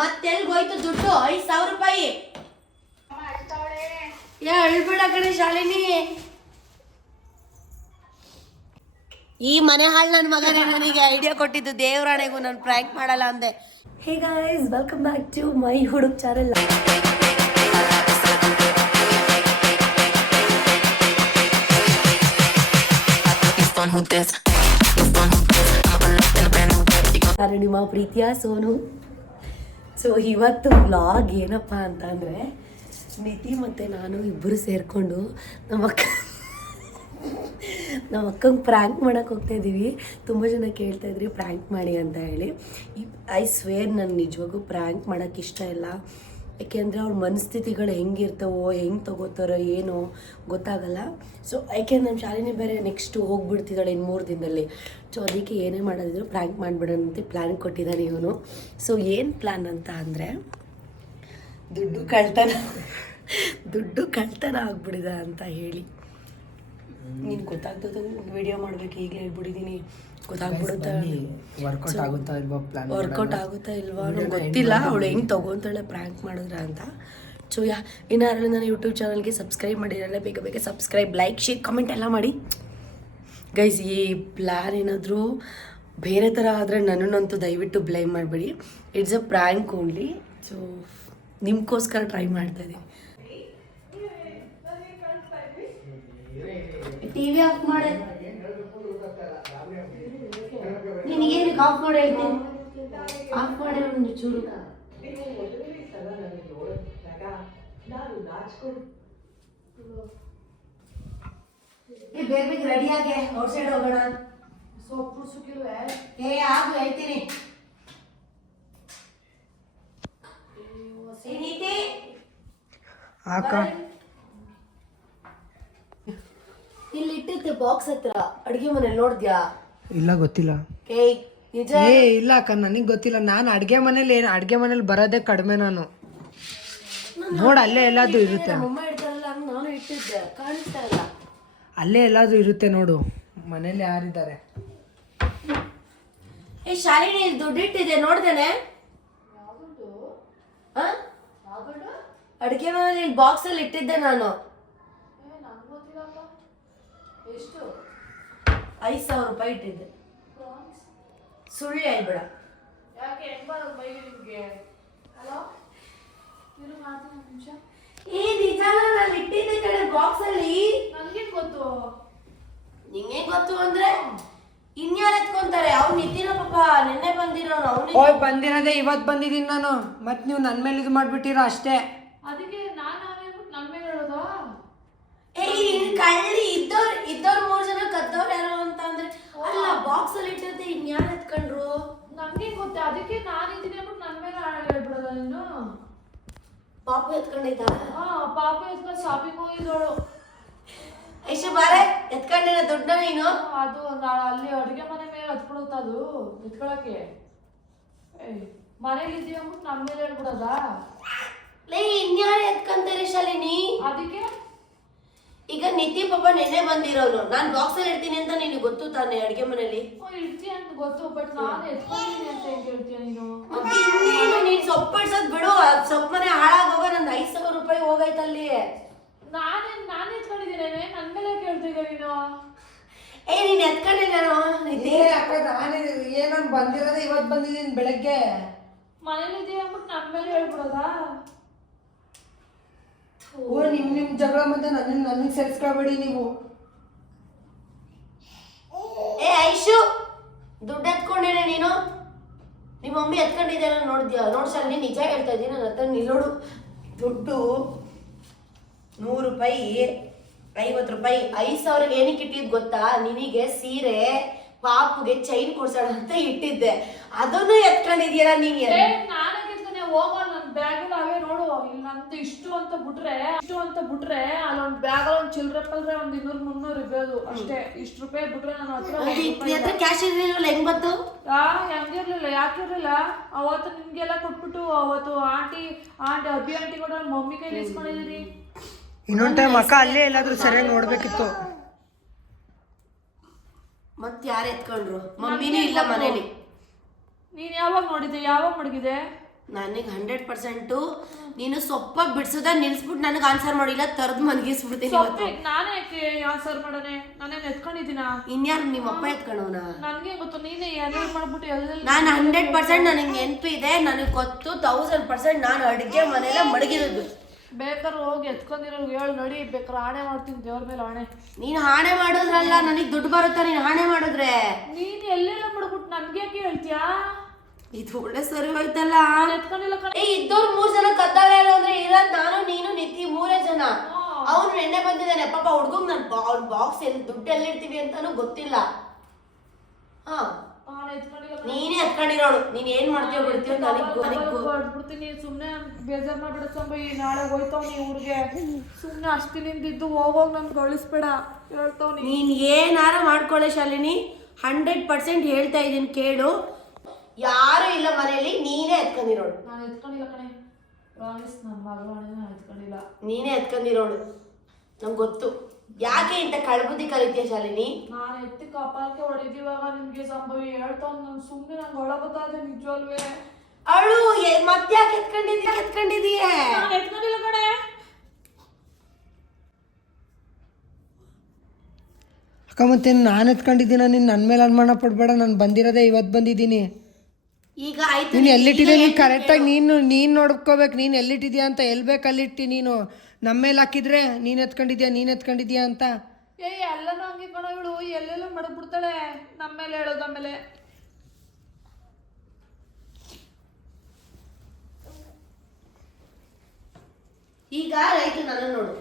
ಮತ್ತೆಲ್ಗೋಯ್ತು ದುಡ್ಡು? 5,000 ರೂಪಾಯಿ. ಅಳ್ಬೇಡ ಕಣೆ ಶಾಲಿನಿ. ಈ ಮನೆ ಹಾಳು ನನ್ನ ಮಗನೇ ನನಗೆ ಐಡಿಯಾ ಕೊಟ್ಟಿದ್ದು. ದೇವರಾಣೆಗೂ ನಾನು ಪ್ರ್ಯಾಂಕ್ ಮಾಡಲ್ಲ ಅಂದೆ. Hey guys, welcome back to my ಹುಡುಗ ಚಾನೆಲ್. ನಾನು ನಿಮ್ಮ ಪ್ರೀತಿಯ ಸೋನು. ಸೊ ಇವತ್ತು ವ್ಲಾಗ್ ಏನಪ್ಪ ಅಂತಂದರೆ, ನಿಧಿ ಮತ್ತು ನಾನು ಇಬ್ಬರು ಸೇರಿಕೊಂಡು ನಮ್ಮ ಅಕ್ಕಂಗೆ ಪ್ರ್ಯಾಂಕ್ ಮಾಡೋಕ್ಕೆ ಹೋಗ್ತಾಯಿದ್ದೀವಿ. ತುಂಬ ಜನ ಕೇಳ್ತಾಯಿದ್ರಿ ಪ್ರ್ಯಾಂಕ್ ಮಾಡಿ ಅಂತ ಹೇಳಿ. ಐ ಸ್ವೇರ್ ನಾನು ನಿಜವಾಗೂ ಪ್ರ್ಯಾಂಕ್ ಮಾಡೋಕ್ಕೆ ಇಷ್ಟ ಇಲ್ಲ. ಯಾಕೆಂದರೆ ಅವ್ರ ಮನಸ್ಥಿತಿಗಳು ಹೆಂಗಿರ್ತವೋ, ಹೆಂಗೆ ತೊಗೋತಾರೋ ಏನೋ ಗೊತ್ತಾಗಲ್ಲ. ಸೊ ಯಾಕೆಂದ್ರೆ ನಮ್ಮ ಶಾಲಿನಿ ಬೇರೆ ನೆಕ್ಸ್ಟು ಹೋಗ್ಬಿಡ್ತಿದ್ದಾಳೆ ಇನ್ನು 3 ದಿನದಲ್ಲಿ. ಸೊ ಅದಕ್ಕೆ ಏನೇ ಮಾಡೋದಿದ್ರು ಪ್ರ್ಯಾಂಕ್ ಮಾಡಿಬಿಡೋಣ ಅಂತ ಪ್ಲ್ಯಾನ್ ಕೊಟ್ಟಿದ್ದಾನೆ ಇವನು. ಸೊ ಏನು ಪ್ಲ್ಯಾನ್ ಅಂತ ಅಂದರೆ, ದುಡ್ಡು ಕಳ್ತನ ಆಗ್ಬಿಡಿದ ಅಂತ ಹೇಳಿ. ನೀನು ಗೊತ್ತಾಗ್ತದೆ ವಿಡಿಯೋ ಮಾಡಬೇಕು ಈಗಲೇ ಹೇಳ್ಬಿಟ್ಟಿದ್ದೀನಿ. ಗೊತ್ತಾಗ್ಬಿಡುತ್ತಾ ವರ್ಕೌಟ್ ಆಗುತ್ತಾ ಇಲ್ವಾ ನಂಗೆ ಗೊತ್ತಿಲ್ಲ. ಅವಳು ಹೆಂಗೆ ತೊಗೊತಾಳೆ ಪ್ರ್ಯಾಂಕ್ ಮಾಡಿದ್ರೆ ಅಂತ. ಸೊ ಇನ್ನಾರು ನನ್ನ ಯೂಟ್ಯೂಬ್ ಚಾನಲ್ಗೆ ಸಬ್ಸ್ಕ್ರೈಬ್ ಮಾಡಿರಲ್ಲ, ಬೇಗ ಸಬ್ಸ್ಕ್ರೈಬ್, ಲೈಕ್, ಶೇರ್, ಕಮೆಂಟ್ ಎಲ್ಲ ಮಾಡಿ ಗೈಸ್. ಈ ಪ್ಲ್ಯಾನ್ ಏನಾದರೂ ಬೇರೆ ಥರ ಆದರೆ ನನ್ನನ್ನಂತೂ ದಯವಿಟ್ಟು ಬ್ಲೇಮ್ ಮಾಡಬೇಡಿ. It's a prank only. So ನಿಮಗೋಸ್ಕರ ಟ್ರೈ ಮಾಡ್ತಾಯಿದ್ದೀನಿ. ಟಿವಿ ಆಫ್ ಮಾಡಿ, ನಿನಗೇನಕ್ಕೆ ಆಫ್ ಮಾಡಿ ಹೇಳ್ತೀನಿ. ಆಫ್ ಮಾಡಿ ಒಂದು ಚೂರು. ಬೇಗ ರೆಡಿಯಾಗೆ ಔಟ್ ಸೈಡ್ ಹೋಗೋಣ. ಸೊಪ್ಪು ಸುಕ್ಕಿಲ್ವೇ? ಆಗು ಹೇಳ್ತೀನಿ. ನೀತಿ ಇಲ್ಲಿ ಇಟ್ಟಿದ್ದೆ ಬಾಕ್ಸ್ ಹತ್ರ ಅಡುಗೆ ಮನೇಲಿ, ನೋಡಿದ್ಯಾ? ಇಲ್ಲ, ಗೊತ್ತಿಲ್ಲ. ನಿಜ ಇಲ್ಲ ಅಕ್ಕ, ನನಗೆ ಗೊತ್ತಿಲ್ಲ. ನಾನು ಅಡುಗೆ ಮನೇಲಿ ಬರೋದೇ ಕಡಿಮೆ. ನಾನು ನೋಡ ಅಲ್ಲೇ ಎಲ್ಲಾದ್ರೂ ಇರುತ್ತೆ. ನಾನು ಇಟ್ಟಿದ್ದೆ, ಕಾಣಿಸ್ತಾ ಇಲ್ಲ. ಅಲ್ಲೇ ಎಲ್ಲಾದ್ರೂ ಇರುತ್ತೆ ನೋಡು, ಮನೇಲಿ ಯಾರಿದ್ದಾರೆ. ಶಾಲಿನಿ ದುಡ್ಡಿಟ್ಟಿದೆ ನೋಡ್ದೇನೆ. ಅಡುಗೆ ಮನೇಲಿ ಬಾಕ್ಸ್ ಅಲ್ಲಿ ಇಟ್ಟಿದ್ದೆ ನಾನು. 5,000 ರೂಪಾಯಿ ಇಟ್ಟಿದ್ದೆ. ಸುಳ್ಳು ಹೇಳ್ಬೇಡ. ನಿಜ ನಾನು ಇಟ್ಟಿದ್ದೆ ಕಡೆ ಬಾಕ್ಸ್ ಅಲ್ಲಿ. ನನ್ಗೆ ಗೊತ್ತು. ನಿಂಗೆ ಗೊತ್ತು ಅಂದ್ರೆ ಇನ್ಯಾರು ಎತ್ಕೊಂತಾರೆ? ಅವ್ನು ನಿತಿನ ಪಾಪ ನಿನ್ನೆ ಬಂದಿರೋನು. ಬಂದಿರೋದೇ ಇವತ್ತು ಬಂದಿದ್ದೀನಿ ನಾನು. ಮತ್ತೆ ನೀವು ನನ್ನ ಮೇಲೆ ಇದು ಮಾಡ್ಬಿಟ್ಟಿರೋ ಅಷ್ಟೇ. ಅದಕ್ಕೆ ನಾನು ನನ್ನ ಮೇಲೆ ಹೇಳೋದು. ಕಳ್ಳಿ ಇದ್ದವ್ರು 3 ಜನ ಕದ್ದವ್ರು ಯಾರು ಅಂತ ಅಂದ್ರೆ ಅಲ್ಲ, ಬಾಕ್ಸ್ ಅಲ್ಲಿ ಇಟ್ಟಿರ್ತೆ ಇನ್ಯಾರು ಎತ್ಕೊಂಡ್ರು? ನನ್ಗೆ ಗೊತ್ತೆ. ಅದಕ್ಕೆ ನಾನು ಇದ್ದೀನಿ ಅಂದ್ಬಿಟ್ಟು ನನ್ನ ಮೇಲೆ ಹೇಳ್ಬಿಡೋದ ನೀನು? ಪಾಪು ಎತ್ಕೊಂಡಿದ್ದ? ಪಾಪ ಎತ್ಕೊಂಡು ಶಾಪಿಂಗ್ ಹೋಗಿದ್ದೋಳು. ಐಶು ಬಾರೆ, ಎತ್ಕೊಂಡಿರ ದುಡ್ಡ ನೀನು? ಅದು ನಾಳೆ ಅಲ್ಲಿ ಅಡುಗೆ ಮನೆ ಮೇಲೆ ಹತ್ಬಿಡುತ್ತ ಅದು ಎತ್ಕೊಳಕ್ಕೆ. ಮನೇಲಿ ಇದೀವಿ ಅಂದ್ಬಿಟ್ಟು ನಮ್ಮ ಮೇಲೆ ಹೇಳ್ಬಿಡೋದ? ಇನ್ಯಾರು ಎತ್ಕೊಂತಾರೆ ಶಾಲಿನಿ? ಅದಕ್ಕೆ ಈಗ ನಿತಿ ಪಾಪ ನೆನ್ನೆ ಬಂದಿರೋನು. ನಾನು ಬಾಕ್ಸ್ ಅಲ್ಲಿ ಇಡ್ತೀನಿ ಅಂತ ನಿನಗೆ ಗೊತ್ತು ತಾನೆ ಅಡುಗೆ ಮನೇಲಿ? ಇಡ್ತೀಯ ಅಂತ ಗೊತ್ತು, ಬಟ್ ನಾನು ಎತ್ಕೊಂಡಿದ್ದೀನಿ ಅಂತ ಹೆಂಗ್ ಹೇಳ್ತೀಯ ನೀನು? ನೀನು ಸೊಪ್ಪು ಇಡ್ಸೋದ್ ಬಿಡು. ಸೊಪ್ಪು ಮನೆ ಹಾಳಾಗೋಗ. ನಂದು 5,000 ರೂಪಾಯಿ ಹೋಗೈತಲ್ಲಿ. ನಾನು ಎತ್ಕೊಂಡಿದ್ದೀನಿ. ನನ್ನ ಮೇಲೆ ಕೇಳ್ತಿದ್ದೆ ನೀನು? ನೀನ್ ಎತ್ಕೊಂಡಿಲ್ಲ. ಏನೋ ಬಂದಿರೋದೇ ಇವತ್ತು ಬಂದಿದ್ದೀನಿ ಬೆಳಗ್ಗೆ. ಮನೇಲಿ ಇದೀವಿ ಅಂದ್ಬಿಟ್ಟು ನನ್ನ ಮೇಲೆ ಹೇಳ್ಬಿಡೋದಾ? ನಿಮ್ ಜಗಳ ಮತ್ತೆ ನನಗೆ ಸೇರಿಸ್ಕೊಳ್ಬೇಡಿ ನೀವು. ಐಶು, ದುಡ್ಡು ಎತ್ಕೊಂಡಿನೇ ನೀನು? ನಿಮ್ಮ ಮಮ್ಮಿ ಎತ್ಕೊಂಡಿದ್ದೆ ನೋಡಿದ್ಯಾ? ನೋಡ್ಸಲ್ಲಿ ನಿಜ ಹೇಳ್ತಾ ಇದ್ದೀನಿ. ನನ್ನ ಹತ್ರ ನಿಲ್ಲೋಡು. ದುಡ್ಡು 100 ರೂಪಾಯಿ, 50 ರೂಪಾಯಿ, 5,000 ಏನಕ್ಕೆ ಇಟ್ಟಿದ್ ಗೊತ್ತಾ? ನಿನಗೆ ಸೀರೆ, ಪಾಪುಗೆ ಚೈನ್ ಕೊಡ್ಸೋಣ ಅಂತ ಇಟ್ಟಿದ್ದೆ. ಅದನ್ನು ಎತ್ಕೊಂಡಿದ್ಯಲ್ಲ ನೀನು. ನಾನೇ ಕಿತ್ಕೊಂಡೆ. ಹೋಗೋ ನನ್ನ ಬ್ಯಾಗಲ್ಲಿ ಅವೇ ನೋಡು. ಇಲ್ಲಿ ನಂದು ಇಷ್ಟು ಅಂತ ಬಿಟ್ರೆ ಅಲ್ಲೊಂದು ಬ್ಯಾಗಲ್ಲಿ ಒಂದು ಚಿಲ್ಲರೆ ಪಲ್ರೆ ಒಂದು 200-300 ಇರ್ಬೋದು ಅಷ್ಟೇ. ಇಷ್ಟು ರೂಪಾಯಿ ಬಿಟ್ರೆ ನನ್ನ ಹತ್ರ ಕ್ಯಾಶ್ ಇರಲಿಲ್ಲ. ಹೆಂಗ್ ಬಂತು? ಹೆಂಗಿರ್ಲಿಲ್ಲ. ಯಾಕಿರ್ಲಿಲ್ಲ? ಅವತ್ತು ನಿಮ್ಗೆಲ್ಲ ಕೊಟ್ಬಿಟ್ಟು ಅವತ್ತು ಆಂಟಿ ಅಬ್ಬಿ ಆಂಟಿ ಕೂಡ ಮಮ್ಮಿ ಕೈಲಿ ಇಸ್ಕೊಂಡಿದ್ದೀರಿ. ಇನ್ನೊಂದು ಟೈಮ್ ಅಕ್ಕ ಅಲ್ಲೇ ಎಲ್ಲಾದ್ರೂ ಸರಿಯಾಗಿ ನೋಡ್ಬೇಕಿತ್ತು. ಮತ್ತೆ ಯಾರು ಎತ್ಕೊಂಡ್ರು? ಮಮ್ಮಿನೂ ಇಲ್ಲ ಮನೇಲಿ. ನೀನ್ ಯಾವಾಗ ನೋಡಿದ್ದೆ? ಯಾವಾಗ ಮಡಗಿದೆ? ನನಗೆ 100% ನೀನು ಸೊಪ್ಪ ಬಿಡ್ಸೋದ ನಿಲ್ಸ್ಬಿಟ್ಟು ನನಗೆ ಆನ್ಸರ್ ಮಾಡಿಲ್ಲ ತರದ್ ಮನ್ಗಿಸ್ಬಿಡ್ತೀನಿ ಇವತ್ತು. ನಾನೇ ಆನ್ಸರ್ ಮಾಡನೆ, ನಾನೇನ್ ಎತ್ಕೊಂಡಿದ್ದೀನ? ಇನ್ಯಾರು ನಿಮ್ಮ ಅಪ್ಪ ಎತ್ಕೊಂಡವನ? ನನ್ಗೆ ಗೊತ್ತು, ನೀನೇ ಎಲ್ಲ ಮಾಡ್ಬಿಟ್ಟು ಎಲ್ಲ. ನಾನು 100% ನನಗೆ ನೆನಪಿದೆ, ನನಗೆ ಗೊತ್ತು 1000% ನಾನು ಅಡುಗೆ ಮನೆಯಲ್ಲ ಮಡಗಿರೋದು. ಬೇಕಾದ್ರೆ ಹೋಗಿ ಎತ್ಕೊಂಡಿರೋ ಹೇಳು ನಡಿ, ಬೇಕಾದ್ರೆ ಆಣೆ ಮಾಡ್ತೀನಿ ದೇವ್ರ ಮೇಲೆ ಆಣೆ. ನೀನು ಹಾಣೆ ಮಾಡೋದ್ರಲ್ಲ, ನನಗೆ ದುಡ್ಡು ಬರುತ್ತಾ ನೀನು ಹಾಣೆ ಮಾಡಿದ್ರೆ? ನೀನ್ ಎಲ್ಲೆಲ್ಲ ಮಾಡ್ಬಿಟ್ಟು ನನ್ಗೆ ಯಾಕೆ ಹೇಳ್ತೀಯಾ? ಇದು ಒಳ್ಳೆ ಸರಿ ಹೋಯ್ತಲ್ಲ. ನಾನು ಎತ್ಕೊಂಡಿಲ್ಲ ಕಣೆ. ಇದ್ದವ್ರು 3 ಜನ ಕದ್ದಾಳೆ ಅಂದ್ರೆ ಇರೋದ್ ನಾನು ನೀನು ನಿತಿ 3 ಜನ. ಅವ್ನು ಎಣ್ಣೆ ಬಂದಿದ್ದಾನೆ ಪಾಪ ಹುಡ್ಗಂಗ್ ನನ್ ಅವ್ನ ಬಾಕ್ಸ್ ದುಡ್ಡು ಎಲ್ಲಿಡ್ತೀವಿ ಅಂತಾನು ಗೊತ್ತಿಲ್ಲ. ನೀನೇ ಎತ್ಕೊಂಡಿರೋಳು, ನೀನ್ ಏನ್ ಮಾಡ್ತೀಯೋ ಬಿಡ್ತೀಯೋ ಬಿಡ್ತೀನಿ. ಸುಮ್ನೆ ಬೇಜಾರ್ ಮಾಡ್ಬಿಡ ಸಂಬೈ, ನಾಳೆ ಹೋಯ್ತಾವ್ನಿ ಊರಿಗೆ. ಸುಮ್ನೆ ಅಷ್ಟಿನಿಂದಿದ್ದು ಹೋಗೋಗ್ ನನ್ ಗಳಿಸ್ಬೇಡ ಹೇಳ್ತಾವ್ನಿ. ನೀನ್ ಏನಾರ ಮಾಡ್ಕೊಳ್ಳೆ ಶಾಲಿನಿ, 100% ಹೇಳ್ತಾ ಇದೀನಿ ಕೇಳು. ಯಾರು ಇಲ್ಲ ಮನೆಯಲ್ಲಿ, ನೀನೇ ಎತ್ಕೊಂಡಿರೋಳು. ನಾನು ಎತ್ಕೊಂಡಿಲ್ಲ ಕಣೆ, ಪ್ರಾಮಿಸ್. ನನ್ನ ಮಗಳು ನಾನು ಎತ್ಕೊಂಡಿಲ್ಲ. ನೀನೇ ಎತ್ಕೊಂಡಿರೋಳು, ನಂಗೆ ಗೊತ್ತು. ಯಾಕೆ ಇಂತ ಕಳ್ಬುದ್ದಿ ಕಲಿತೀಯ ಶಾಲಿನಿ? ನಾನು ಎತ್ತಿ ಕಪಾಲಕ್ಕೆ ಹೊಡಿದೀವಾಗ ನಿಮ್ಗೆ ಸಂಭವಿ ಹೇಳ್ತಾವ್. ನಾನು ಸುಮ್ಮನೆ ನಂಗೆ ಒಳಗೊತ್ತಾದೆ ನಿಜವಲ್ವೇ. ಅವಳು ಮತ್ತೆ ಯಾಕೆ ಎತ್ಕೊಂಡಿದೀಯ? ನಾನು ಎತ್ಕೊಂಡಿಲ್ಲ ಕಣೆ. ಅಕ್ಕ ಮತ್ತೆ ನಾನು ಎತ್ಕೊಂಡಿದ್ದೀನ, ನೀನು ನನ್ನ ಮೇಲೆ ಅನುಮಾನ ಪಡ್ಬೇಡ. ನಾನು ಬಂದಿರೋದೇ ಇವತ್ತು ಬಂದಿದ್ದೀನಿ. ಈಗ ಆಯ್ತು, ನೀನು ಎಲ್ಲಿಟ್ಟಿದೆ ನೀನು ಕರೆಕ್ಟಾಗಿ ನೀನು ನೋಡ್ಕೋಬೇಕು. ನೀನು ಎಲ್ಲಿಟ್ಟಿದ್ಯಾ ಅಂತ, ಎಲ್ಲಿ ಬೇಕು ಅಲ್ಲಿಟ್ಟು. ನೀನು ನಮ್ಮ ಮೇಲೆ ಹಾಕಿದ್ರೆ ನೀನು ಎತ್ಕೊಂಡಿದ್ಯಾ ಅಂತ. ಎಲ್ಲನೂ ಹಂಗೆ ಕಣ, ಇವಳು ಎಲ್ಲೆಲ್ಲ ಮಡಗ್ಬಿಡ್ತಾಳೆ. ನಮ್ಮ ಮೇಲೆ ಹೇಳೋದು. ಆಮೇಲೆ ಈಗ ಆಯ್ತು, ನನ್ನ ನೋಡು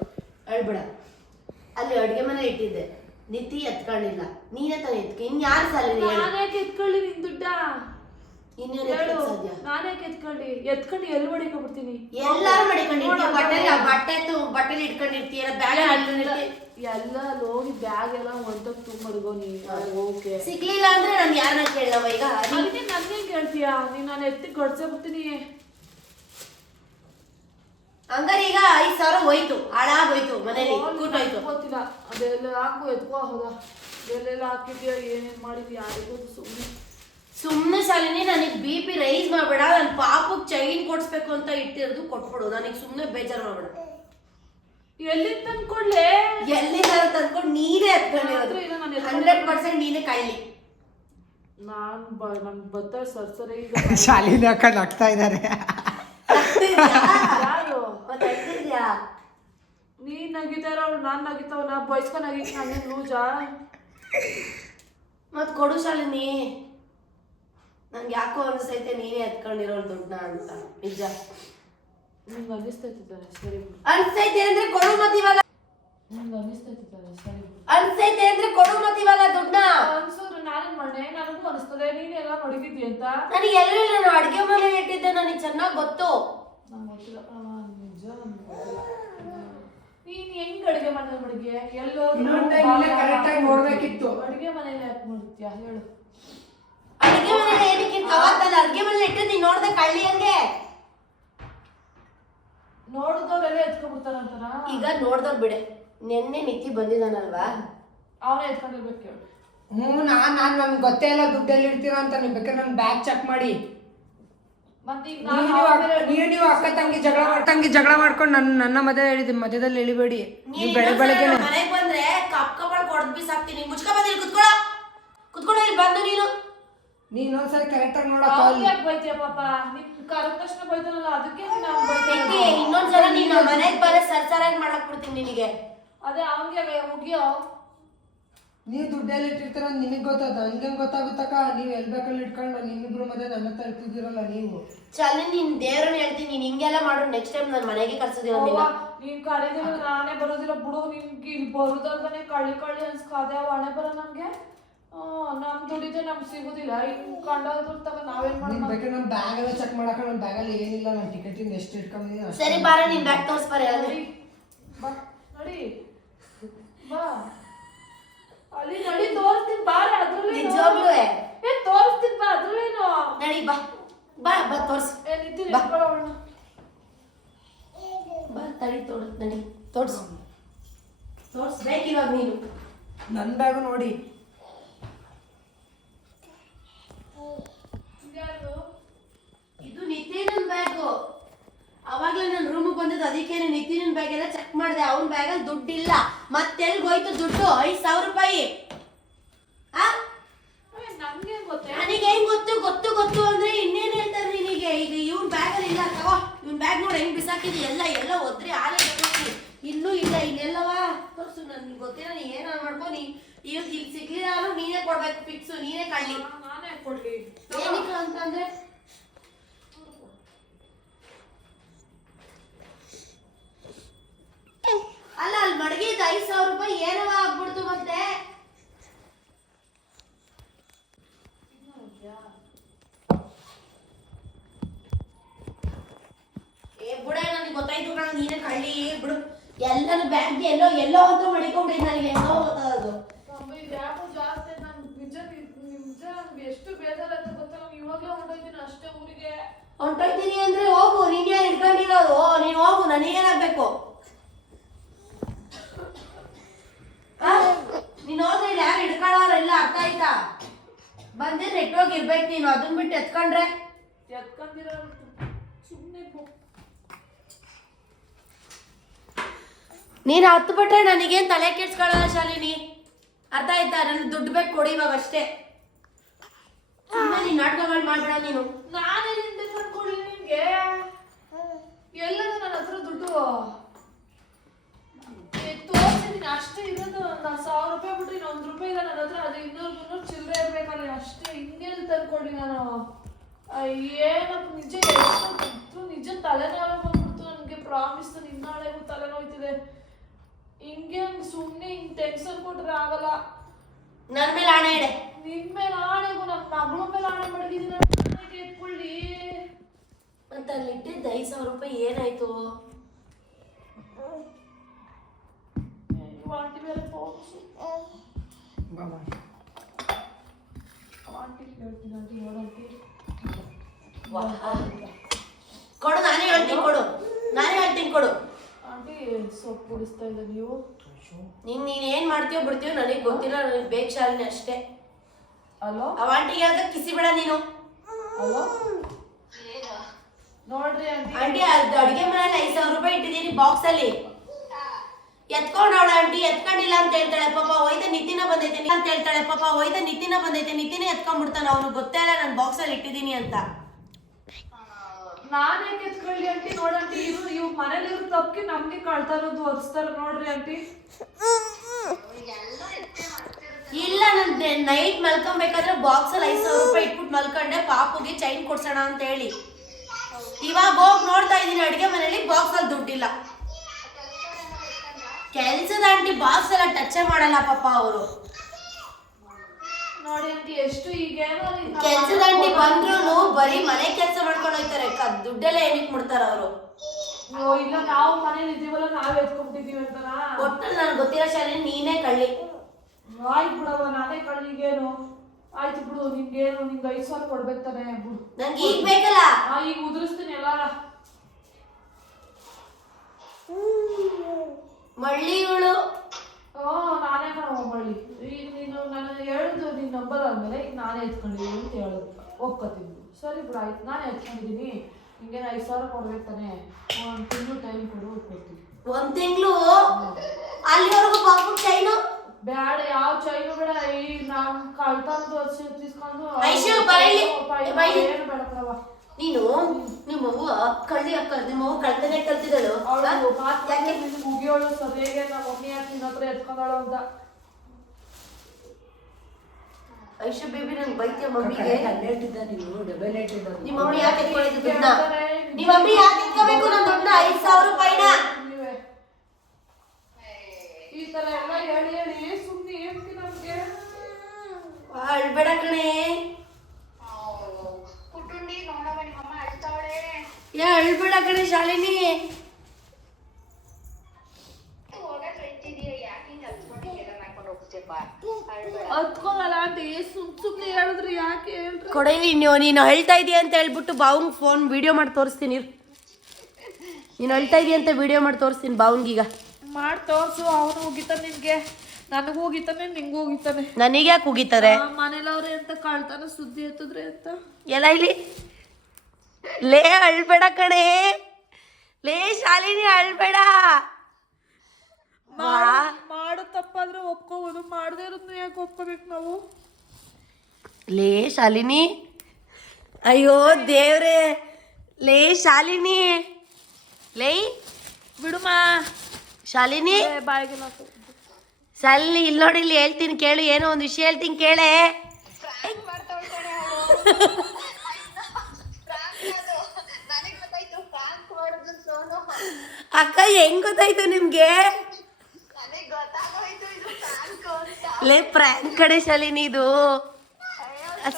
ಅಳ್ಬಿಡ. ಅಲ್ಲಿ ಅಡುಗೆ ಮನೆ ಇಟ್ಟಿದ್ದೆ, ನಿತಿ ಎತ್ಕೊಂಡಿಲ್ಲ, ನೀನೇ ತಾನೇ ಇನ್ಯಾರು ಸಾಲಿನಿ? ನಾನೇ ಎತ್ಕೊಳ್ಳಿ ನಿನ್ ದುಡ್ಡ? ಇನ್ನೇನು ಸಾಧ್ಯ? ನಾನೇ ಎತ್ಕೊಂಡು ಎಲ್ಲಿ ಮಡಿಕೊಂಡ್ಬಿಡ್ತೀನಿ. ಎಲ್ಲಾರು ಮಡಿಕೊಂಡಿರ್ತೀಯ, ಬಟ್ಟೆಲಿ ಇಟ್ಕೊಂಡಿರ್ತೀಯ, ಎಲ್ಲ ಹೋಗಿ ಬ್ಯಾಗ್ ಎಲ್ಲ ಒಂಟೋಗಿ ತುಂಬಡ್ಗೋ. ಓಕೆ ಸಿಗ್ಲಿಲ್ಲ ಅಂದ್ರೆ ನಾನು ಯಾರನ್ನ ಕೇಳವ? ಈಗ ಅದಕ್ಕೆ ನನ್ಗೆ ಕೇಳ್ತೀಯಾ? ನೀನ್ ನಾನು ಎತ್ತಿ ಗಡ್ಸೇ ಬಿಡ್ತೀನಿ. ಹಂಗಾರೆ ಈಗ 5,000 ಹೋಯ್ತು, ಹಾಳಾಗೋಯ್ತು, ಮನೇಲಿ ಕೂಟೋಯ್ತು. ಗೊತ್ತಿಲ್ಲ, ಅದೆಲ್ಲ ಹಾಕು ಎತ್ಕೋ. ಹೌದಾ, ಎಲ್ಲೆಲ್ಲ ಹಾಕಿದ್ಯಾ, ಏನೇನ್ ಮಾಡಿದ್ಯಾ ಯಾರಿಗೂ. ಸುಮ್ಮನೆ ಶಾಲಿನಿ, ನನಗೆ BP ರೈಸ್ ಮಾಡಬೇಡ. ನನ್ನ ಪಾಪಕ್ಕೆ ಚೈನ್ ಕೊಡ್ಸ್ಬೇಕು ಅಂತ ಇಟ್ಟಿರೋದು ಕೊಟ್ಬಿಡು. ನನಗೆ ಸುಮ್ಮನೆ ಬೇಜಾರು ಮಾಡಬೇಡ. ಎಲ್ಲಿ ತಂದ್ಕೊಡ್ಲೆ? ಎಲ್ಲಿಂದಾರು ತಂದ್ಕೊಂಡು ನೀನೇ ಎತ್ಕೊಂಡಿರೋದು. 100% ನೀನೇ ಕಾಯ್ಲಿ. ನನ್ ಬತ್ತ ಸರ್ಸರಿ ಶಾಲಿನಿ ಅಕ್ಕ ನಗ್ತಾ ಇದ್ದಾರೆ. ಯಾರು ಮತ್ತೆ ನೀನ್ ನಗಿತಾರ ಅವ್ರು, ನಾನ್ ನಗಿತಾವ. ನಾ ಬಯಸ್ಕೊಂಡ್ ನಗಿತ್ ನಂಗೆ ಲೂಜಾ. ಮತ್ ಕೊಡು ಶಾಲಿನಿ, ನನ್ಗೆ ಯಾಕೋ ಅನಿಸ್ತೈತೆ ನೀನೇ ಎತ್ಕೊಂಡಿರೋ ದುಡ್ಡನ್ನ ಅಂತ. ನಿಜ ನಿಂಗೆ ಅನಿಸ್ತೈತಿದ್ದಾರೆ, ಸರಿ ಬಿಡು. ಅನ್ಸೈತೆ ಅಂದ್ರೆ ಕೊಡು ಮತ್ ಇವಾಗ. ನಿಂಗೆ ಅನಿಸ್ತೈತಿದ್ದಾರೆ, ಸರಿ ಬಿಡು. ಅನ್ಸೈತೆ ಅಂದ್ರೆ ಕೊಡು ಮತ್ ಇವಾಗ ದುಡ್ಡನ್ನ. ಅನ್ಸೋದ್ರೆ ನಾನೇನ್ ಮಾಡೇ? ನನಗೂ ಅನಿಸ್ತದೆ ನೀನೆಲ್ಲ ಮಡಗಿದ್ದಿ ಅಂತ. ನನಗೆ ಎಲ್ಲೂ ಇಲ್ಲ, ನಾನು ಅಡುಗೆ ಮನೇಲಿ ಇಟ್ಟಿದ್ದೆ, ನನಗೆ ಚೆನ್ನಾಗಿ ಗೊತ್ತು. ನಂಗೆ ಗೊತ್ತಿಲ್ಲ ನಿಜ, ನನ್ಗೆ ಗೊತ್ತಿಲ್ಲ. ನೀನ್ ಹೆಂಗ್ ಅಡುಗೆ ಮನೇಲಿ ಮಡಗಿ? ಎಲ್ಲೋ ಕರೆಕ್ಟಾಗಿ ನೋಡ್ಬೇಕಿತ್ತು. ಅಡುಗೆ ಮನೇಲಿ ಯಾಕೆ ಮಾಡ್ತೀಯಾ ಹೇಳು? ಅಡುಗೆ ಮನೇಲಿ ಏನಕ್ಕೆ ಅವತ್ತಲ್ಲ ಅಡುಗೆ ಮನೇಲಿ ಇಟ್ಟು ನೀನ್ ನೋಡ್ದೆ ಕಳ್ಳಿ ಹಂಗೆ? ನೋಡಿದವ್ರೆಲ್ಲ ಎತ್ಕೊಂಡ್ಬಿಡ್ತಾರಂತಾರ. ಈಗ ನೋಡ್ದವ್ರು ಬಿಡೆ, ನೆನ್ನೆ ನಿತಿ ಬಂದಿದ್ದಾನಲ್ವಾ, ಅವನೇ ಎತ್ಕೊಂಡಿರ್ಬೇಕು ಹೇಳು. ನಾನು ನನ್ಗೆ ಗೊತ್ತೇ ಇಲ್ಲ ದುಡ್ಡೆಲ್ಲಿ ಇಡ್ತೀರಾ ಅಂತ. ನೀವು ಬೇಕಾದ್ರೆ ನನ್ನ ಬ್ಯಾಗ್ ಚೆಕ್ ಮಾಡಿ. ನೀವು ಅಕ್ಕ ತಂಗಿ ಜಗಳ ಮಾಡ್ಕೊಂಡು ನನ್ನ ಮಧ್ಯದಲ್ಲಿ ಎಳಿಬೇಡಿ. ನೀವು ಬೆಳಗ್ಗೆ ಮನೆಗೆ ಬಂದ್ರೆ ಕಪ್ಕಬಳ್ ಕೊಡ್ದು ಬಿಸಾಕ್ತೀನಿ. ಮುಚ್ಕ ಬಂದಿರಿ, ಕುತ್ಕೊಳ್ಳೋ ಇಲ್ಲಿ ಬಂದು. ನೀನು ಒಂದ್ಸರಿ ಕರೆಕ್ಟಾಗಿ ನೋಡಕ್ಕ. ಯಾಕೆ ಬೈತೀಯ ಪಾಪ? ನಿನ್ ಕರೆದ ತಕ್ಷಣ ಬೈತಾನಲ್ಲ, ಅದಕ್ಕೆ ಇನ್ನೊಂದ್ಸಲ ನೀನು ಮನೆಗೆ ಬರೋ ಸರ್ಸರಾಗಿ ಮಾಡಕ್ ಬಿಡ್ತೀನಿ ನಿನಗೆ. ಅದೇ ಅವನಿಗೆ ಮುಗಿಯೋ. ನೀವು ದುಡ್ಡೆಲ್ಲ ಇಟ್ಟಿರ್ತೀರ ನಿಮಗೆ ಗೊತ್ತದ, ಹಂಗೆ ಗೊತ್ತಾಗುತ್ತಕ್ಕ. ನೀವು ಎಲ್ಲಿ ಬೇಕಲ್ಲಿ ಇಟ್ಕೊಂಡು ನಿಮ್ಮಿಬ್ರು ಮಧ್ಯೆ ನನ್ನ ಹತ್ರ ಇರ್ತಿದ್ದೀರಲ್ಲ ನೀವು. ಚಲ ನೀನ್ ದೇವ್ರನ್ನ ಹೇಳ್ತೀನಿ, ನೀನ್ ಹಿಂಗೆಲ್ಲ ಮಾಡು. ನೆಕ್ಸ್ಟ್ ಟೈಮ್ ನಾನು ಮನೆಗೆ ಕರ್ಸೋದಿರೋದಿಲ್ಲ. ನೀನ್ ಕರೀದಿಲ್ಲ, ನಾನೇ ಬರೋದಿಲ್ಲ ಬಿಡು. ನಿನ್ಗೆ ಇಲ್ಲಿ ಬರೋದಲ್ದಾನೆ ಕಳ್ಳಿ ಅನ್ಸ್ಕಾದೆ. ಹಣೆ ಬರೋ ನಮ್ಗೆ. ನಮ್ ದುಡಿದೆ ನಮ್ಗೆ ಸಿಗುದಿಲ್ಲ. ಇನ್ನು ಕಂಡಾದ್ರು ತಗ ನಾವೇನ್ ಮಾಡೋದು? ಬೇಕಾದ್ರೆ ನಮ್ಮ ಬ್ಯಾಗ್ ಎಲ್ಲ ಚೆಕ್ ಮಾಡಕ. ನನ್ನ ಬ್ಯಾಗಲ್ಲಿ ಏನಿಲ್ಲ, ನನ್ನ ಟಿಕೆಟಿಂದ ಎಷ್ಟು ಇಟ್ಕೊಂಡಿದ್ದೀನಿ. ಸರಿ ಬಾರ, ನಿನ್ ಬ್ಯಾಗ್ ತೋರಿಸ್ಬಾರ. ಬಾ ನಡಿ, ಬಾ ಅಲ್ಲಿ ನಡಿ, ತೋರಿಸ್ತೀನಿ ಬಾರ. ಅದ್ರಲ್ಲಿ ನಿಜವಾಗ್ಲೂ ತೋರಿಸ್ತೀನಿ ಬಾ, ಅದ್ರಲ್ಲೇನು. ನಡಿ ಬಾ ಬಾ ಬಾ ತೋರ್ಸು. ನಿಂತೀನಿ ಬಾ ತಡಿ, ನಡಿ ತೋರ್ಸ್ಬೇಕಿವಾಗ ನೀನು. ನನ್ನ ಬ್ಯಾಗು ನೋಡಿ. ಇದು ನಿತ್ಯ ನಿತಿನ್ ಬ್ಯಾಗು. ಅವಾಗ್ಲೇ ನನ್ನ ರೂಮಿಗೆ ಬಂದದ್ದು, ಅದಕ್ಕೆ ನಿತಿನ್ ಬ್ಯಾಗ್ ಎಲ್ಲ ಚೆಕ್ ಮಾಡಿದೆ. ಅವನ ಬ್ಯಾಗಲ್ಲಿ ದುಡ್ಡಿಲ್ಲ. ಮತ್ತೆಲ್ಗೋಯ್ತು ದುಡ್ಡು? 5,000 ರೂಪಾಯಿ. ನಮ್ಗೆ ಗೊತ್ತೇ, ನನಗೆ ಹೆಂಗ್ ಗೊತ್ತು ಅಂದ್ರೆ ಇನ್ನೇನ್ ಹೇಳ್ತಾರೆ ನಿನಗೆ? ಈಗ ಇವ್ನ ಬ್ಯಾಗಲ್ಲಿ ಇಲ್ಲ, ತಗೋ ಇವ್ನ ಬ್ಯಾಗ್ ನೋಡಿ ಹೆಂಗ್ ಬಿಸಾಕಿದ್ವಿ. ಎಲ್ಲ ಒದ್ರಿ ಆಲೆ ಇನ್ನೂ ಇಲ್ಲ. ಇಲ್ಲೆಲ್ಲವಾ ತೋರ್ಸು, ನನ್ಗೆ ಗೊತ್ತಿಲ್ಲ. ನೀ ಏನಾದ್ರು ಮಾಡ್ಕೊ. ಇವತ್ತು ಇಲ್ಲಿ ಸಿಗ್ಲಿಲ್ಲ ಅಂದ್ರೆ ನೀನೇ ಕೊಡ್ಬೇಕು, ಫಿಕ್ಸು. ನೀನೇ ಕಳ್ಳಿ. ನಾನೇ ಕೊಡ್ಲಿ ಏನಕ್ಕೆ ಅಂತಂದ್ರೆ ಅಲ್ಲ, ಅಲ್ಲಿ ಮಡಗಿದ 5,000 ರೂಪಾಯಿ ಏನವ ಆಗ್ಬಿಡ್ತು ಮತ್ತೆ. ಬಿಡ, ನನಗೆ ಗೊತ್ತಾಯ್ತು ಕಣ, ನೀನೇ ಕಳ್ಳಿ ಬಿಡು. ಎಲ್ಲನ ಬ್ಯಾಗ್ ಎಲ್ಲೋ ಅಂತ ಮಡಿಕೊಂಡ್ಬಿಡಿ. ನನಗೆ ಎಲ್ಲೋ ಗೊತ್ತಾಗೋದು. ಯಾಕೋ ಜಾಸ್ತಿ ನಿಜ ನನ್ಗೆ ಎಷ್ಟು ಬೇಜಾರಾಯ್ತು ಗೊತ್ತಾ. ಇವಾಗಲೇ ಹೊಂಟೋಯ್ತೀನಿ ಅಷ್ಟೇ ಊರಿಗೆ. ಹೊಂಟೋಯ್ತೀನಿ ಅಂದ್ರೆ ಹೋಗು. ನೀನ್ ಯಾರು ಇಟ್ಕೊಂಡಿರೋದು? ನೀನ್ ಹೋಗು, ನನಗೇನಾಗ್ಬೇಕು? ನೀನ್ ಹೋದ್ರೆ ಇಲ್ಲಿ ಯಾರು ಹಿಡ್ಕೊಳ್ಳೋರೆಲ್ಲ, ಅರ್ಥ ಆಯ್ತಾ? ಬಂದೆ ನೆಟ್ವರ್ಕ್ ಇರ್ಬೇಕು. ನೀನು ಅದನ್ನ ಬಿಟ್ಟು ಎತ್ಕೊಂಡ್ರೆ ಎತ್ಕೊಂಡಿರೋ ಸುಮ್ಮನೆ ನೀನು ಹತ್ತು ಬಿಟ್ರೆ ನನಗೇನು ತಲೆ ಕೆಡ್ಸ್ಕೊಳ್ಳಲ್ಲ ಶಾಲಿನಿ, ಅರ್ಥ ಆಯ್ತಾ? ನನ್ ದುಡ್ಡು ಬೇಕು, ಕೊಡಿ ಇವಾಗ ಅಷ್ಟೇ. ನೀನ್ ನಾಟಕಗಳು ಮಾಡ್ಬೇಡ ನೀನು. ನಾನೇನಿಂದ ತಂದ್ಕೊಡ್ಲಿ ನಿನ್ಗೆ? ಎಲ್ಲದ ನನ್ನ ಹತ್ರ ದುಡ್ಡು ತೋರಿಸಿದೀನಿ ಅಷ್ಟೇ ಇರೋದು. ನಾನು 1,000 ರೂಪಾಯಿ ಬಿಟ್ರೆ ಇನ್ನು 1 ರೂಪಾಯಿ ಇಲ್ಲ ನನ್ನ ಹತ್ರ. ಅದು 200 ಚಿಲ್ಲರೆ ಇರ್ಬೇಕಲ್ಲ ಅಷ್ಟೇ. ಹಿಂಗೆಲ್ಲಿ ತಂದ್ಕೊಡ್ಲಿ ನಾನು? ಏನಪ್ಪ ನಿಜ, ಎಷ್ಟು ನಿಜ ತಲೆನೋವು ಬಂದ್ಬಿಡ್ತು ನನಗೆ. ಪ್ರಾಮಿಸ್ ನಿನ್ನಾಳೆಗೂ ತಲೆನೋಯ್ತಿದೆ. ಹಿಂಗೆ ಸುಮ್ಮನೆ ಹಿಂಗೆ ಟೆನ್ಷನ್ ಕೊಟ್ರೆ ಆಗಲ್ಲ. ನನ್ನ ಮೇಲೆ ಆಣೆ ಇಡೆ. ನಿನ್ ಮೇಲೆ ಆಣೆಗೂ ನನ್ನ ಮಗಳ ಮೇಲೆ ಆಣೆ ಮಡಗಿದ್ದೀನಿ. ಎತ್ಕೊಳ್ಳಿ ಅಂತ ಅಲ್ಲಿ ಇಟ್ಟಿದ್ದ 5,000 ರೂಪಾಯಿ ಏನಾಯ್ತು? ಆಂಟಿ ಬೇರೆ ಫೋನ್ಸು. ಆಂಟಿ ಹೇಳ್ತೀನಿ, ಆಂಟಿ ಹೇಳಂಟಿ ಕೊಡು, ನಾನೇ ಹೇಳ್ತೀನಿ ಕೊಡು. ಆಂಟಿ ಸೊಪ್ಪು ಬಿಡಿಸ್ತಾ ಇಲ್ಲ ನೀವು? ನೀನ್ ಏನ್ ಮಾಡ್ತೀಯೋ ಬಿಡ್ತೀಯೋ ನನಗೆ ಗೊತ್ತಿಲ್ಲ. ನನಗೆ ಬೇಕು ಶಾಲಿನಿ ಅಷ್ಟೇ. ಅಲೋ, ಆ ಆಂಟಿಗೆ ಹೇಳ್ದ ಕಿಸಿ ಬಿಡ ನೀನು. ಅಲೋ ನೋಡ್ರಿ ಆಂಟಿ, ಅಡುಗೆ ಮನೇಲಿ 5,000 ರೂಪಾಯಿ ಇಟ್ಟಿದ್ದೀನಿ ಬಾಕ್ಸ್ ಅಲ್ಲಿ. ಎತ್ಕೊಂಡವಳ ಆಂಟಿ. ಎತ್ಕೊಂಡಿಲ್ಲ ಅಂತ ಹೇಳ್ತಾಳೆ ಪಾಪ. ಒಯ್ದ ನಿತಿನ ಬಂದೈತೆ ಅಂತ ಹೇಳ್ತಾಳೆ ಪಾಪ. ನಿತಿನೇ ಎತ್ಕೊಂಡ್ಬಿಡ್ತಾನ. ಅವ್ನಿಗೆ ಗೊತ್ತೇ ಇಲ್ಲ ನಾನು ಬಾಕ್ಸ್ ಅಲ್ಲಿ ಇಟ್ಟಿದ್ದೀನಿ ಅಂತ. ನಾನೇ ಎತ್ಕೊಳ್ಳಿ ಆಂಟಿ? ನೋಡಂಟಿ, ಇವ್ ಮನೇಲಿ ಇವ್ರು ತಪ್ಪಿ ನಮ್ಗೆ ಕಳ್ತಾರೋದು ಹೊರಿಸ್ತಾರ ನೋಡ್ರಿ ಆಂಟಿ. ಇಲ್ಲ, ನಾನು ನೈಟ್ ಮಲ್ಕೊಬೇಕಾದ್ರೆ ಬಾಕ್ಸ್ ಅಲ್ಲಿ 5,000 ರೂಪಾಯಿ ಇಟ್ಬಿಟ್ಟು ಮಲ್ಕೊಂಡೆ. ಪಾಪುಗೆ ಚೈನ್ ಕೊಡ್ಸೋಣ ಅಂತ ಹೇಳಿ. ಇವಾಗ ಹೋಗಿ ನೋಡ್ತಾ ಇದೀನಿ ಅಡುಗೆ ಮನೇಲಿ ಬಾಕ್ಸ್ ಅಲ್ಲಿ ದುಡ್ಡಿಲ್ಲ. ಕೆಲ್ಸದ ಆಂಟಿ ಬಾಕ್ಸ್ ಎಲ್ಲ ಟಚ್ ಮಾಡಲ್ಲ ಪಾಪ ಅವರು. ನೋಡಿ ಆಂಟಿ, ಎಷ್ಟು ಈಗೇನೋ ಕೆಲ್ಸದ ಆಂಟಿ ಬಂದ್ರು ಬರೀ ಮನೆ ಕೆಲಸ ಮಾಡ್ಕೊಂಡು ಹೋಗ್ತಾರೆ. ದುಡ್ಡೆಲ್ಲ ಏನಕ್ಕೆ ಮುಡ್ತಾರ ಅವರು? ಇಲ್ಲ, ನಾವು ಮನೇಲಿ ಇದೀವಲ್ಲ, ನಾವ್ ಎತ್ಕೊಂಡ್ಬಿಟ್ಟಿದೀವಿ ಅಂತನಾ? ಒಟ್ಟಲ್ಲಿ ನನ್ಗೆ ಗೊತ್ತಿರೋ ಶಾಲೆ ನೀನೇ ಕಳ್ಳಿ. ಆಯ್ತು ಬಿಡವ, ನಾನೇ ಕಳ್ಳಿಗೇನು? ಆಯ್ತು ಬಿಡು, ನಿಂಗೇನು? ನಿಂಗೆ 5,000 ಕೊಡ್ಬೇಕು ತಾನೆ? ಬಿಡು, ನಂಗೆ ಈಗ ಬೇಕಲ್ಲ. ಈಗ ಉದುರಿಸ್ತೀನಿ ಎಲ್ಲಾರ. ಮಳ್ಳಿ ಇವಳು. ನಾನೇ ಮಳ್ಳಿ. ಈಗ ನೀನು ನಾನು ಹೇಳಿದ್ದು ನಿನ್ನ ನಂಬರ್ ಆದ್ಮೇಲೆ ಈಗ ನಾನೇ ಎತ್ಕೊಂಡಿದ್ದೀನಿ ಅಂತ ಹೇಳಿದ್ರು, ಒಪ್ಕೋತೀನಿ. ಸರಿ ಬಿಡು, ಆಯ್ತು, ನಾನೇ ಎತ್ಕೊಂಡಿದ್ದೀನಿ. ಹಿಂಗೇನು 5,000 ಕೊಡ್ಬೇಕು ತಾನೆ? 1 ತಿಂಗಳು ಟೈಮ್ ಕೊಡು, ಕೊಡ್ತೀನಿ. 1 ತಿಂಗಳು? ಅಲ್ಲಿವರೆಗೂ ಪಾಪು ಚೈನು ಬೇಡ, ಯಾವ ಚೈನು ಬೇಡ. ಈಗ ನಾವು ಕಳ್ತಂದು ತಿಸ್ಕೊಂಡು ಏನು ಬೇಡಪ್ಪ. ನೀನು ನಿಮ್ಮವ್ವ ಕಳ್ಳಿ ನಿಮ್ಮವ್ವ ಕಳ್ತನೆ ಕಲ್ತಿದ್ದಳು. ಮುಗಿಯೋಳು ಸರಿಯಾಗಿ ನಮ್ಮ ಮಮ್ಮಿ ಯಾಕೆ ನಿನ್ನ ಹತ್ರ ಎತ್ಕೊಂಡಾಳು ಅಂತ. ಐಶು ಬೇಬಿ ನಂಗೆ ಬೈತೀಯ ಮಮ್ಮಿಗೆ. ನಿಮ್ಮ ಮಮ್ಮಿ ಯಾಕೆ ಎತ್ಕೊಂಡಿದ್ದು ದುಡ್ಡ? ನಿಮ್ಮ ಮಮ್ಮಿ ಯಾಕೆ ಎತ್ಕೋಬೇಕು ನನ್ನ ದುಡ್ಡ 5,000 ರೂಪಾಯಿನ? ಈ ತರ ಎಲ್ಲ ಹೇಳಿ ಸುಮ್ಮನೆ ಹೇಳ್ತಿ ನಮ್ಗೆ. ಅಳ್ಬೇಡ ಕಣೆ. ಅಳ್ಬೇಡ ಕಣೆ ಶಾಲಿನಿ. ಹತ್ಕೊಂಡಲ್ಲ ಆಂಟಿ, ಸುಮ್ಮನೆ ಹೇಳಿದ್ರೆ ಯಾಕೆ ಹೇಳ್ರಿ? ಕೊಡೆ, ನೀನು ಹೇಳ್ತಾ ಇದೀಯ ಅಂತ ಹೇಳ್ಬಿಟ್ಟು ಬಾವುಂಗ್ ಫೋನ್ ವಿಡಿಯೋ ಮಾಡಿ ತೋರಿಸ್ತೀನಿ. ನೀನು ಹೇಳ್ತಾ ಇದೀಯ ಅಂತ ವಿಡಿಯೋ ಮಾಡಿ ತೋರಿಸ್ತೀನಿ ಬಾವುಂಗೀಗ. ಮಾಡಿ ತೋರ್ಸು. ಅವನು ಹೋಗಿತಾನೆ ನಿನ್ಗೆ, ನನಗೂ ಹೋಗಿತಾನೆ, ನಿಂಗೂ ಹೋಗಿತಾನೆ. ನನಗೆ ಯಾಕೆ ಹೋಗಿತಾರೆ? ಮನೇಲವ್ರೆ ಅಂತ ಕಳ್ತಾನ ಸುದ್ದಿ ಎತ್ತಿದ್ರೆ ಅಂತ. ಎಲ್ಲ ಇಲ್ಲಿ ಲೇ ಅಳ್ಬೇಡ ಕಣೆ, ಲೇ ಶಾಲಿನಿ ಅಳ್ಬೇಡ. ಮಾಡೋ ತಪ್ಪಾದ್ರೆ ಒಪ್ಕೋಬೋದು, ಮಾಡದೇ ಇರೋದನ್ನ ಯಾಕೆ ಒಪ್ಕೋಬೇಕು ನಾವು? ಲೇ ಶಾಲಿನಿ, ಅಯ್ಯೋ ದೇವ್ರೆ, ಲೇ ಶಾಲಿನಿ, ಲೇ ಬಿಡುಮ ಶಾಲಿನಿ, ಬಾಯಿಗೆ ಶಾಲಿನಿ ಇಲ್ಲಿ ನೋಡಿ, ಇಲ್ಲಿ ಹೇಳ್ತೀನಿ ಕೇಳು, ಏನೋ ಒಂದು ವಿಷಯ ಹೇಳ್ತೀನಿ ಕೇಳೆ. ಅಕ್ಕ ಹೆಂಗ್ ಗೊತ್ತಾಯ್ತು ನಿಮ್ಗೆ? ಲೇ ಪ್ರ್ಯಾಂಕ್ ಕಡೆ ಶಾಲಿನಿ ಇದು.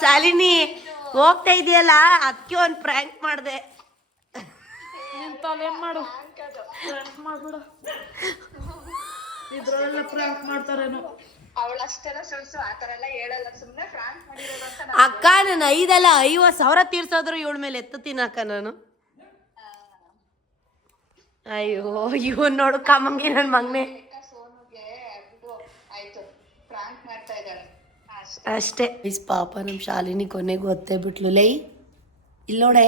ಶಾಲಿನಿ ಹೋಗ್ತಾ ಇದೆಯಲ್ಲ, ಅದಕ್ಕೆ ಒಂದು ಪ್ರ್ಯಾಂಕ್ ಮಾಡಿದೆ. ನಿನ್ ತಲೇನ್ ಮಾಡು, ಪ್ರ್ಯಾಂಕ್ ಮಾಡ್ಬಿಡ. ಇದ್ರಲ್ಲೆಲ್ಲ ಪ್ರ್ಯಾಂಕ್ ಮಾಡ್ತಾರೇನೋ. ಅಕ್ಕ ನಾನು 5 ಅಲ್ಲ 50,000 ತೀರ್ಸೋದ್ರು ಇವಳ ಮೇಲೆ ಎತ್ತುತ್ತೀನಿ ಅಕ್ಕ ನಾನು. ಅಯ್ಯೋ ಇವನ್ ನೋಡು ಕಾಮಂಗಿ ನನ್ನ ಮಗನೇ. ಅಷ್ಟೇ ಪಾಪ ನಮ್ಮ ಶಾಲಿನಿ ಕೊನೆಗೂ ಗೊತ್ತೇ ಬಿಟ್ಲು. ಲೈ ಇಲ್ಲೋಡೆ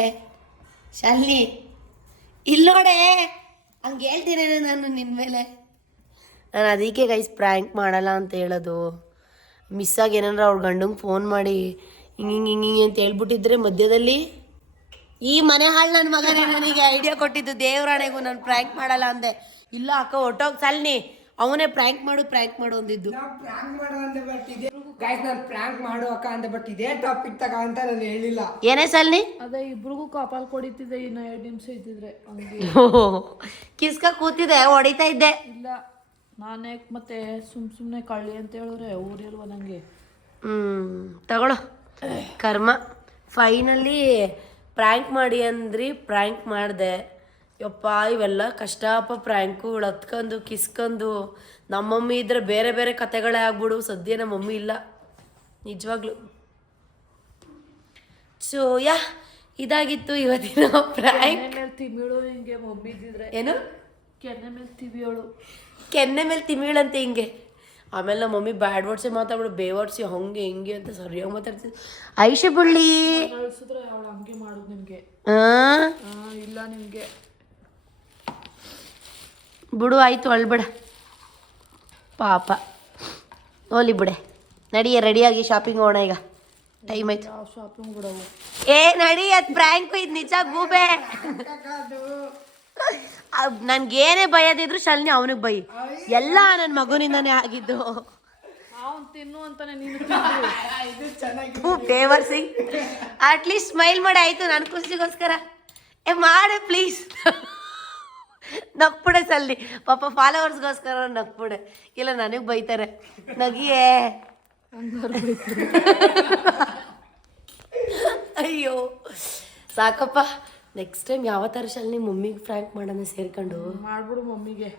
ಶಾಲಿನಿ, ಇಲ್ಲೋಡೆ, ಹಂಗೆ ಹೇಳ್ತೀನಿ ನಾನು ನಿನ್ನ ಮೇಲೆ. ನಾನು ಅದಕ್ಕೆ ಗೈಸ್ ಪ್ರ್ಯಾಂಕ್ ಮಾಡಲ್ಲ ಅಂತ ಹೇಳೋದು. ಮಿಸ್ಸಾಗಿ ಏನಾರ ಅವ್ರ ಗಂಡಂಗೆ ಫೋನ್ ಮಾಡಿ ಹಿಂಗೆ ಅಂತ ಹೇಳ್ಬಿಟ್ಟಿದ್ರೆ ಮಧ್ಯದಲ್ಲಿ, ಈ ಮನೆ ಹಾಳು ನನ್ನ ಮಗನೇ ನನಗೆ ಐಡಿಯಾ ಕೊಟ್ಟಿದ್ದು, ದೇವರಾಣೆಗೂ ನಾನು ಪ್ರ್ಯಾಂಕ್ ಮಾಡಲ್ಲ ಅಂದೆ. ಇಲ್ಲ ಅಕ್ಕ ಹೊಟ್ಟೋಗಿ ಶಾಲಿನಿ, ಅವನೇ ಪ್ರ್ಯಾಂಕ್ ಮಾಡು ಅಂದಿದ್ದು. ಪ್ರ್ಯಾಂಕ್ ಮಾಡು ಅಂದೆ, ಬಟ್ ಇದೆ ಗೈಸ್ ನಾನು ಪ್ರ್ಯಾಂಕ್ ಮಾಡು ಅಕ್ಕ ಅಂದೆ, ಬಟ್ ಇದೇ ಟಾಪಿಕ್ ತಗ ಅಂತ ನಾನು ಹೇಳಿಲ್ಲ. ಏನೇ ಶಾಲಿನಿ? ಅದೇ ಇಬ್ರಿಗೂ ಕಪಾಲ್ ಕೊಡಿತಿದ್ದೆ, ಇನ್ನ 2 ನಿಮಿಷ ಇದ್ದಿದ್ರೆ ಹಂಗೆ ಕಿಸ್ಕ ಕೂತಿದೆ, ಹೊಡಿತಾ ಇದ್ದೆ. ಇಲ್ಲ ನಾನೇ ಮತ್ತೆ ಸುಮ್ಮನೆ ಕಳ್ಳಿ ಅಂತ ಹೇಳಿದ್ರೆ ಊರಿಲ್ವ ನನಗೆ. ತಗೊಳ್ಳೋ ಕರ್ಮ. ಫೈನಲಿ ಪ್ರ್ಯಾಂಕ್ ಮಾಡಿ ಅಂದ್ರಿ, ಪ್ರ್ಯಾಂಕ್ ಮಾಡಿದೆ. ಯಪ್ಪ ಇವೆಲ್ಲ ಕಷ್ಟಪ್ಪ ಪ್ರ್ಯಾಂಕು. ಹತ್ಕೊಂಡು ಕಿಸ್ಕೊಂಡು. ನಮ್ಮ ಮಮ್ಮಿ ಇದ್ರೆ ಬೇರೆ ಬೇರೆ ಕತೆಗಳೇ ಆಗ್ಬಿಡು. ಸದ್ಯ ನಮ್ಮ ಮಮ್ಮಿ ಇಲ್ಲ ನಿಜವಾಗ್ಲು. ಸೊ ಯಾ ಇದಾಗಿತ್ತು ಇವತ್ತಿನ ಪ್ರ್ಯಾಂಕ್. ಮೇಲೆ ತಿಮಿಳು ಹಿಂಗೆ ಮಮ್ಮಿ ಇದ್ದಿದ್ರೆ. ಏನು? ಕೆನ್ನೆ ಮೇಲೆ ತಿವಿಯೋಳು, ಕೆನ್ನೆ ಮೇಲೆ ತಿಮಿಳಂತೆ ಹಿಂಗೆ. ಆಮೇಲೆ ನಮ್ಮ ಮಮ್ಮಿ ಬ್ಯಾಡ್ ವರ್ಡ್ಸೇ ಮಾತಾಡ್ಬಿಡು, ಬೇವರ್ಡ್ಸಿ ಹಂಗೆ ಹಿಂಗೆ ಅಂತ ಸರಿಯಾಗಿ ಮಾತಾಡ್ತಿದ್ದೆ. ಐಶೆ ಬುಳ್ಳಿ ಕಳಿಸಿದ್ರೆ ಅವಳು ಹಂಗೆ ಮಾಡೋದು ನಿಮಗೆ. ಇಲ್ಲ ನಿಮಗೆ ಬಿಡು, ಆಯಿತು ಅಳ್ಬೇಡ ಪಾಪ. ಹೋಲಿ ಬಿಡೆ, ನಡಿಯ ರೆಡಿಯಾಗಿ ಶಾಪಿಂಗ್ ಹೋಗೋಣ ಈಗ, ಟೈಮ್ ಆಯ್ತು. ಯಾವ ಶಾಪಿಂಗ್ ಬಿಡವು? ಏ ನಡಿ, ಅದು ಪ್ರ್ಯಾಂಕು, ಇದು ನಿಜ ಗೂಬೆ. ನನ್ಗೇನೇ ಭಯದಿದ್ರು ಶಾಲಿನಿ ಅವನಿಗೆ ಬೈ. ಎಲ್ಲ ನನ್ನ ಮಗುನಿಂದಾನೇ ಆಗಿದ್ದು. ಅವನು ತಿನ್ನು ಅಂತಾನೆ ನೀನು ದೇವರ್ ಸಿಂಗ್ ಅಟ್ಲೀಸ್ಟ್ ಸ್ಮೈಲ್ ಮಾಡಿ ಆಯ್ತು ನನ್ನ ಖುಷಿಗೋಸ್ಕರ. ಮಾಡೆ ಪ್ಲೀಸ್. ನಕ್ಬಿಡೆ ಸಲ್ಲಿ, ಪಾಪ ಫಾಲೋವರ್ಸ್ಗೋಸ್ಕರ ನಕ್ಬಿಡೆ. ಇಲ್ಲ ನನಗೆ ಬೈತಾರೆ, ನಗಿಯೇ. ಅಯ್ಯೋ ಸಾಕಪ್ಪ. ನೆಕ್ಸ್ಟ್ ಟೈಮ್ ಯಾವ ಥರ ಶಾಲಿನಿ ಮಮ್ಮಿಗೆ ಫ್ರ್ಯಾಂಕ್ ಮಾಡೋಣ ಸೇರ್ಕೊಂಡು. ಮಾಡ್ಬಿಡು ಮಮ್ಮಿಗೆ.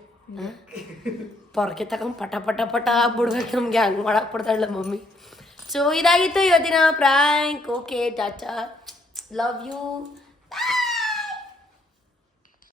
ಪೊರಕೆ ತಗೊಂಡು ಪಟ ಪಟ ಪಟ ಆಗ್ಬಿಡ್ಬೇಕು ನಮಗೆ, ಹಂಗೆ ಮಾಡಕ್ಕೆ ಬಿಡ್ತಾಳೆ ಮಮ್ಮಿ. ಸೊ ಇದಾಗಿತ್ತು ಇವತ್ತಿನ prank. Okay tata, love you.